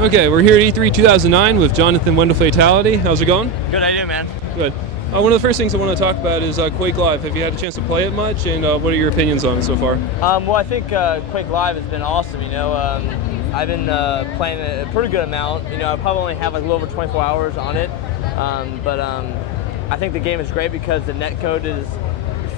Okay, we're here at E3 2009 with Johnathan, Wendell, Fatal1ty. How's it going? Good, how you doing, man? Good. One of the first things I want to talk about is QuakeLive. Have you had a chance to play it much, and what are your opinions on it so far? Well, I think QuakeLive has been awesome. I've been playing a pretty good amount. I probably only have like a little over 24 hours on it, but I think the game is great because the netcode is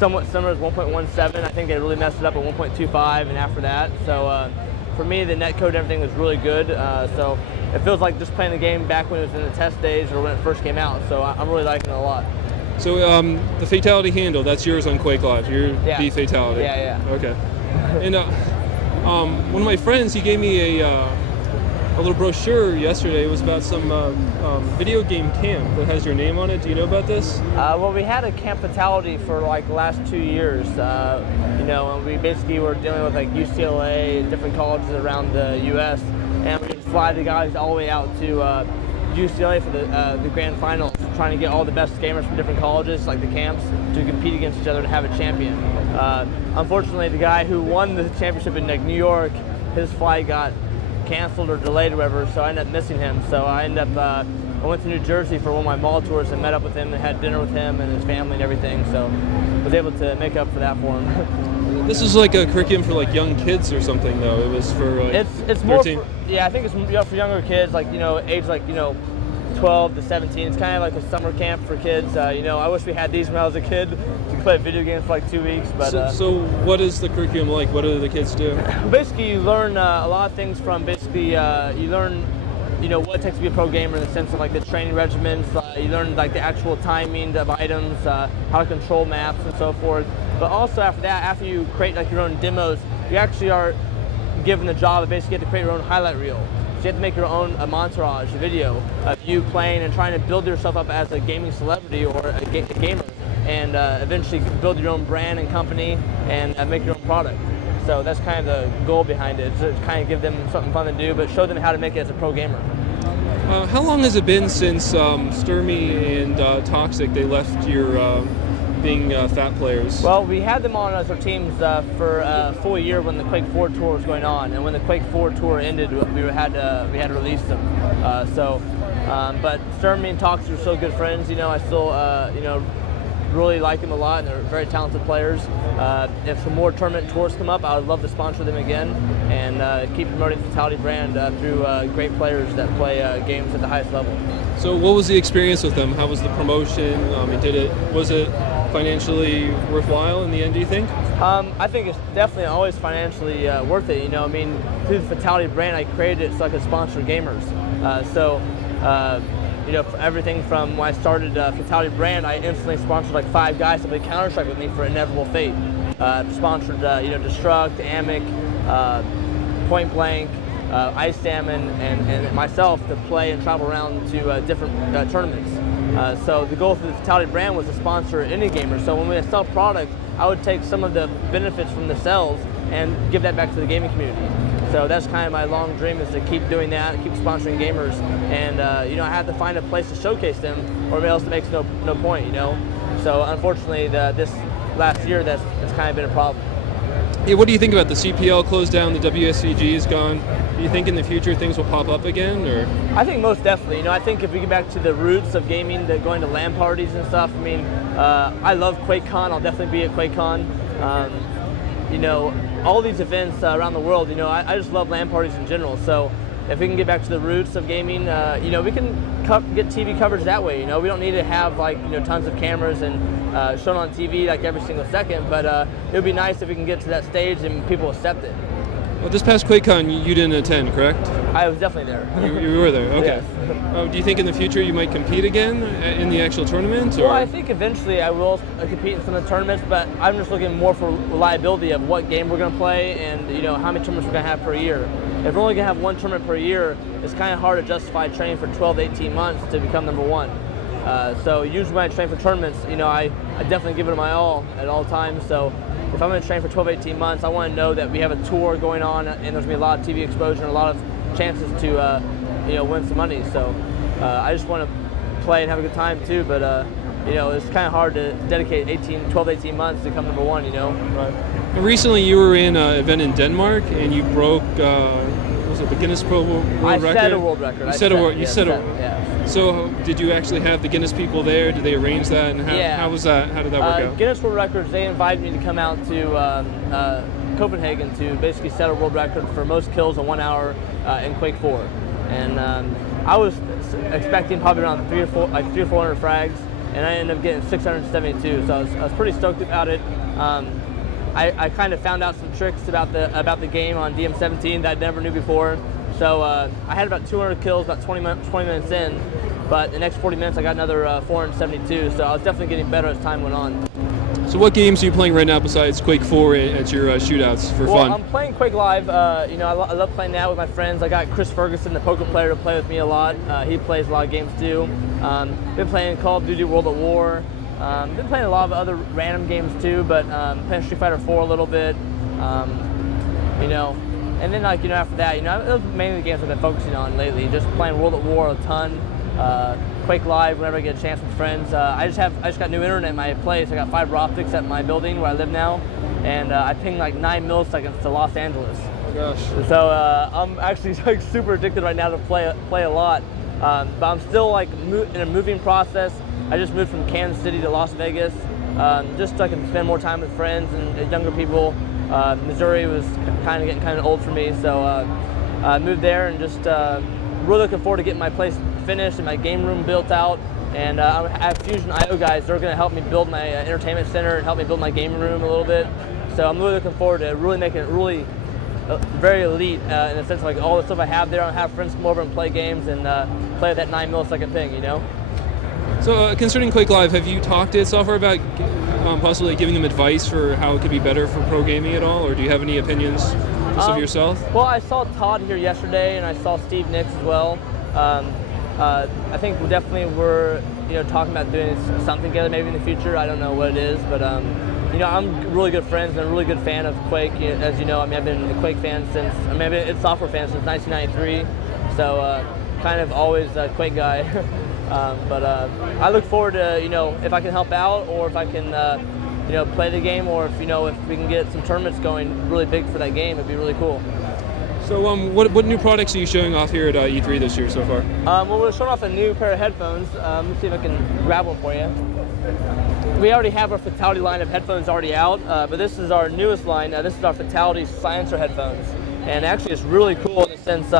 somewhat similar to 1.17. I think they really messed it up at 1.25 and after that. So for me, the netcode and everything was really good. So it feels like just playing the game back when it was in the test days or when it first came out. So I'm really liking it a lot. So the Fatal1ty handle, that's yours on QuakeLive. You're the Fatal1ty. Yeah. Okay. And one of my friends, he gave me a little brochure yesterday. It was about some video game camp that has your name on it. Do you know about this? Well, we had a Camp Fatal1ty for like the last 2 years. And we basically were dealing with like UCLA, different colleges around the U.S. And we would fly the guys all the way out to UCLA for the grand finals, trying to get all the best gamers from different colleges, like the camps, to compete against each other to have a champion. Unfortunately, the guy who won the championship in like New York, his flight got canceled or delayed or whatever, so I ended up missing him. So I I went to New Jersey for one of my mall tours and met up with him and had dinner with him and his family and everything. So I was able to make up for that for him. This is like a curriculum for like young kids or something, though. It was for like it's 13. More for, yeah, I think it's for younger kids, like age like 12 to 17. It's kind of like a summer camp for kids. I wish we had these when I was a kid. You could play video games for like 2 weeks. But so what is the curriculum like? What do the kids do? Basically, you learn a lot of things from you learn what it takes to be a pro gamer in the sense of like the training regimens. You learn like the actual timing of items, how to control maps and so forth. But also after that, after you create like your own demos, you actually are given the job of basically get to create your own highlight reel. So you have to make your own montage video of you playing and trying to build yourself up as a gaming celebrity or a gamer, and eventually build your own brand and company and make your own product. So that's kind of the goal behind it, to kind of give them something fun to do, but show them how to make it as a pro gamer. How long has it been since Sturmy and Toxic, they left your being fat players? Well, we had them on as our teams for a full year when the Quake 4 tour was going on, and when the Quake 4 tour ended, we had to release them. But Sturmy and Toxic are still good friends. I still really like them a lot, and they're very talented players. If some more tournament tours come up, I would love to sponsor them again and keep promoting the Fatal1ty brand through great players that play games at the highest level. So what was the experience with them? How was the promotion? Was it financially worthwhile in the end, do you think? I think it's definitely always financially worth it. Through the Fatal1ty brand, I created it so I could sponsor gamers. For everything from when I started Fatal1ty brand, I instantly sponsored like 5 guys to play Counter-Strike with me for Inevitable Fate. Sponsored Destruct, Amic, Point Blank, Ice Salmon, and myself to play and travel around to different tournaments. So the goal for the Fatal1ty brand was to sponsor any gamer. So when we sell product, I would take some of the benefits from the sales and give that back to the gaming community. So that's kind of my long dream, is to keep doing that, keep sponsoring gamers, and I have to find a place to showcase them, or else it makes no point, So unfortunately, this last year, that's kind of been a problem. Yeah, what do you think about the CPL closed down, the WSCG is gone? Do you think in the future things will pop up again, or? I think most definitely. I think if we get back to the roots of gaming, going to LAN parties and stuff. I love QuakeCon. I'll definitely be at QuakeCon. All these events around the world, I just love LAN parties in general. So if we can get back to the roots of gaming, we can get TV coverage that way. We don't need to have tons of cameras and shown on TV like every single second. But it would be nice if we can get to that stage and people accept it. Well, this past QuakeCon, you didn't attend, correct? I was definitely there. You were there, okay. Yes. Do you think in the future you might compete again in the actual tournament? Or? Well, I think eventually I will compete in some of the tournaments, but I'm just looking more for reliability of what game we're going to play and how many tournaments we're going to have per year. If we're only going to have one tournament per year, it's kind of hard to justify training for 12 to 18 months to become number 1. So usually when I train for tournaments, I definitely give it my all at all times. So if I'm going to train for 12, 18 months, I want to know that we have a tour going on and there's going to be a lot of TV exposure and a lot of chances to, win some money. So I just want to play and have a good time too, but, it's kind of hard to dedicate 12, 18 months to become number 1, Right. Recently you were in an event in Denmark and you broke, was it the Guinness World Record? I set a world record. You set a world. Yeah. So did you actually have the Guinness people there? Did they arrange that? And how was that? How did that work out? Guinness World Records, they invited me to come out to Copenhagen to basically set a world record for most kills in 1 hour in Quake 4. And I was expecting probably around 300 or 400 frags, and I ended up getting 672. So I was pretty stoked about it. I kind of found out some tricks about the game on DM17 that I never knew before. So I had about 200 kills about 20 minutes in, but the next 40 minutes I got another 472. So I was definitely getting better as time went on. So what games are you playing right now besides Quake 4 at your shootouts for fun? I'm playing QuakeLive. I love playing that with my friends. I got Chris Ferguson, the poker player, to play with me a lot. He plays a lot of games too. Been playing Call of Duty World at War. Been playing a lot of other random games too, but playing Street Fighter 4 a little bit. And then after that, those are mainly the games I've been focusing on lately. Just playing World at War a ton. QuakeLive whenever I get a chance with friends. I just got new internet in my place. I got fiber optics at my building where I live now, and I ping like 9 milliseconds to Los Angeles. Oh gosh. So I'm actually super addicted right now to play a lot. But I'm still in a moving process. I just moved from Kansas City to Las Vegas, just so I can spend more time with friends and younger people. Missouri was getting kind of old for me, so I moved there and just really looking forward to getting my place finished and my game room built out. And I have Fusion IO guys. They're going to help me build my entertainment center and help me build my game room a little bit. So I'm really looking forward to really making it really very elite in the sense of all the stuff I have there. I have friends come over and play games and play that 9 millisecond thing, So concerning QuakeLive, have you talked to software about possibly giving them advice for how it could be better for pro gaming at all, or do you have any opinions just of yourself? Well, I saw Todd here yesterday, and I saw Steve Nicks as well. I think we definitely were, talking about doing something together maybe in the future. I don't know what it is, but I'm really good friends and a really good fan of Quake. As you know, I've been a Quake fan since, I've been a software fan since 1993. So kind of always a Quake guy. But I look forward to, if I can help out, or if I can, play the game, or if we can get some tournaments going really big for that game, it'd be really cool. So what new products are you showing off here at E3 this year so far? Well, we're showing off a new pair of headphones. Let's see if I can grab one for you. We already have our Fatal1ty line of headphones already out, but this is our newest line. This is our Fatal1ty silencer headphones. And actually it's really cool in the sense,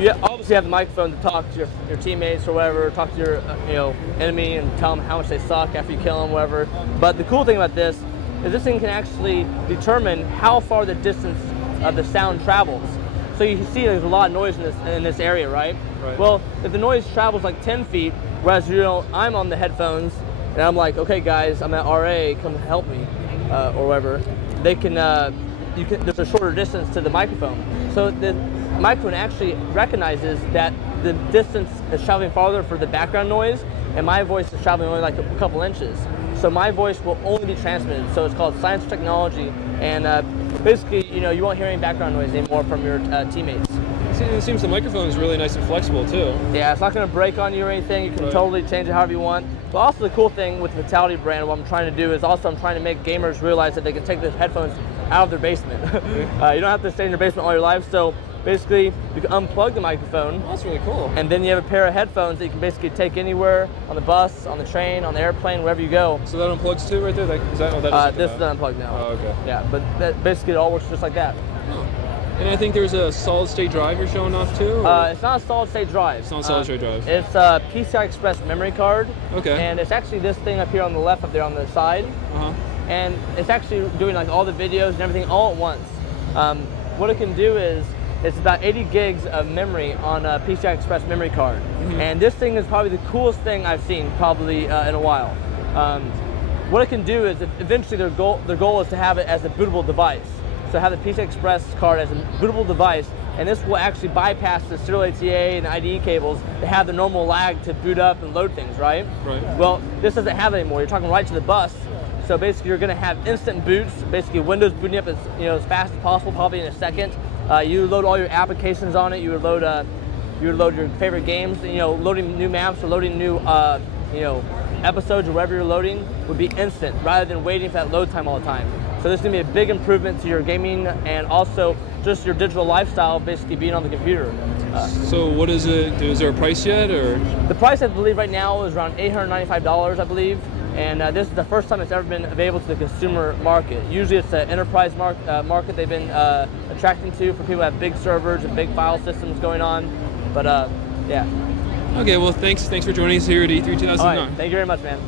you obviously have the microphone to talk to your teammates or whatever, talk to your enemy and tell them how much they suck after you kill them, whatever. But the cool thing about this is this thing can actually determine how far the distance of the sound travels. So you can see there's a lot of noise in this area, right? Well, if the noise travels like 10 feet, whereas I'm on the headphones and I'm like, okay guys, I'm at RA, come help me, or whatever, they can, there's a shorter distance to the microphone. So the microphone actually recognizes that the distance is traveling farther for the background noise, and my voice is traveling only like a couple inches. So my voice will only be transmitted. So it's called silencer technology, and basically, you won't hear any background noise anymore from your teammates. It seems the microphone is really nice and flexible too. Yeah, it's not going to break on you or anything. You can totally change it however you want. But also the cool thing with the Fatal1ty brand, what I'm trying to do is also I'm trying to make gamers realize that they can take the headphones out of their basement. You don't have to stay in your basement all your life. So basically, you can unplug the microphone. Oh, that's really cool. And then you have a pair of headphones that you can basically take anywhere, on the bus, on the train, on the airplane, wherever you go. So that unplugs too right there? This is unplugged now. Oh, okay. Yeah, but basically it all works just like that. And I think there's a solid-state drive you're showing off too? It's not a solid-state drive. It's not a solid-state drive. It's a PCI Express memory card. Okay. And it's actually this thing up here on the left, up there on the side. And it's actually doing all the videos and everything all at once. What it can do is, it's about 80 gigs of memory on a PCI Express memory card. And this thing is probably the coolest thing I've seen probably in a while. What it can do is, eventually their goal is to have it as a bootable device. So have the PCI Express card as a bootable device, and this will actually bypass the serial ATA and IDE cables that have the normal lag to boot up and load things, right? Well, this doesn't have it anymore. You're talking right to the bus. So basically you're going to have instant boots, basically Windows booting up as fast as possible, probably in a second. You load all your applications on it. You would load your favorite games. Loading new maps or loading new episodes or whatever you're loading would be instant, rather than waiting for that load time all the time. So So this is going to be a big improvement to your gaming and also just your digital lifestyle, basically being on the computer. So what is it? Is there a price yet, or? The price, I believe, right now is around $895, I believe. And this is the first time it's ever been available to the consumer market. Usually it's the enterprise market they've been attracting to for people who have big servers and big file systems going on. But yeah. Okay, well, thanks for joining us here at E3 2009. All right, thank you very much, man.